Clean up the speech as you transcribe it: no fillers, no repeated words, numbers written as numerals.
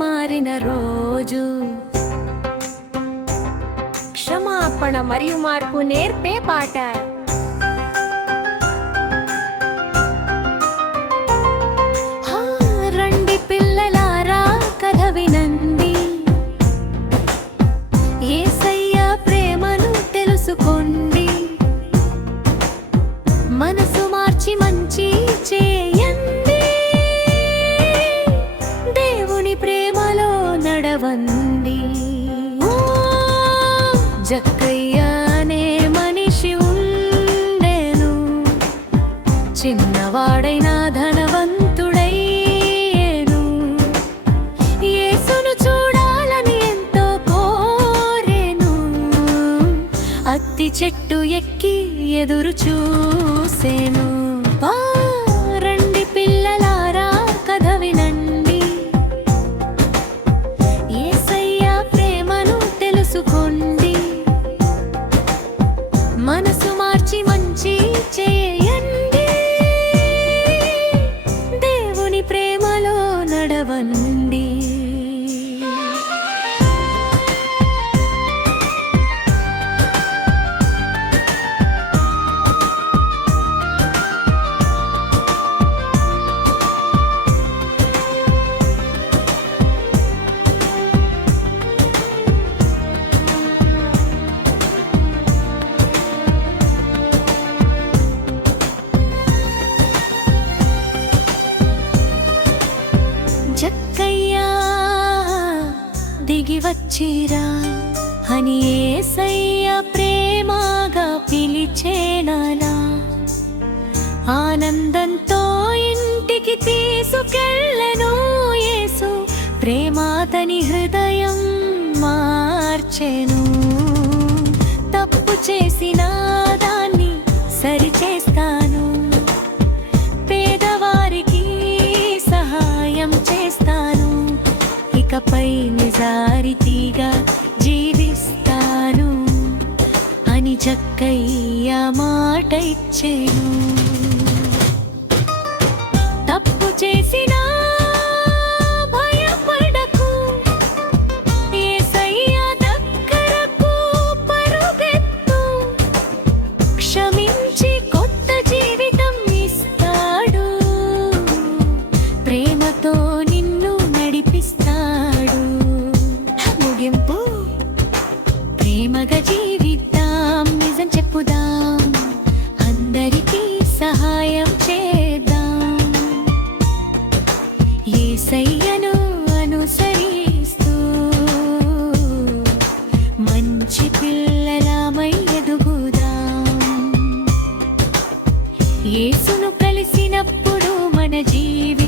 మారిన రోజు. క్షమాపణ మరియు మార్పు నేర్పే పాట. రండి పిల్లలారా కథ వినండి, యేసయ్య ప్రేమను తెలుసుకోండి, మనసు మార్చి మంచి చేయండి, దేవుని ప్రేమలో నడవండి. జక్కయ్య అనే మనిషి ఉండెను, చిన్నవాడైనా ధనవంతుడయ్యేను. యేసును చూడాలని ఎంతో కోరెను, అత్తి చెట్టు ఎక్కి ఎదురు చూసెను. రండి పిల్లలారా కథ వినండి, యేసయ్య ప్రేమను తెలుసుకోండి, మనసు మార్చి మంచి చేయండి, దేవుని ప్రేమలో నడవండి. జక్కయ్యా దిగి వచ్చిరా అని యేసయ్య ప్రేమగా పిలిచేనలా, ఆనందంతో ఇంటికి తీసుకెళ్ళెను యేసు. ప్రేమ అతని హృదయం మార్చెను. తప్పు చేసిన దాన్ని సరిచేస్తాను, పేదవారికి సహాయం చేస్తాను, ఇకపై నిజాయితీగా జీవిస్తాను అని జక్కయ్య మాట ఇచ్చెను. తప్పు చేసిన భయపడకు, యేసయ్య దగ్గరకు పరుగెత్తు, క్షమించి కొత్త జీవితం ఇస్తాడు, ప్రేమతో నిన్ను నడిపిస్తాడు. ముగింపు, ప్రేమగా జీవిద్దాం, నిజం చెప్పుదాం, అందరికీ సహాయం చేద్దాం, యేసయ్యను అనుసరిస్తూ మంచి పిల్లలమై ఎదుగుదాం. యేసును కలిసినప్పుడు మన జీవితం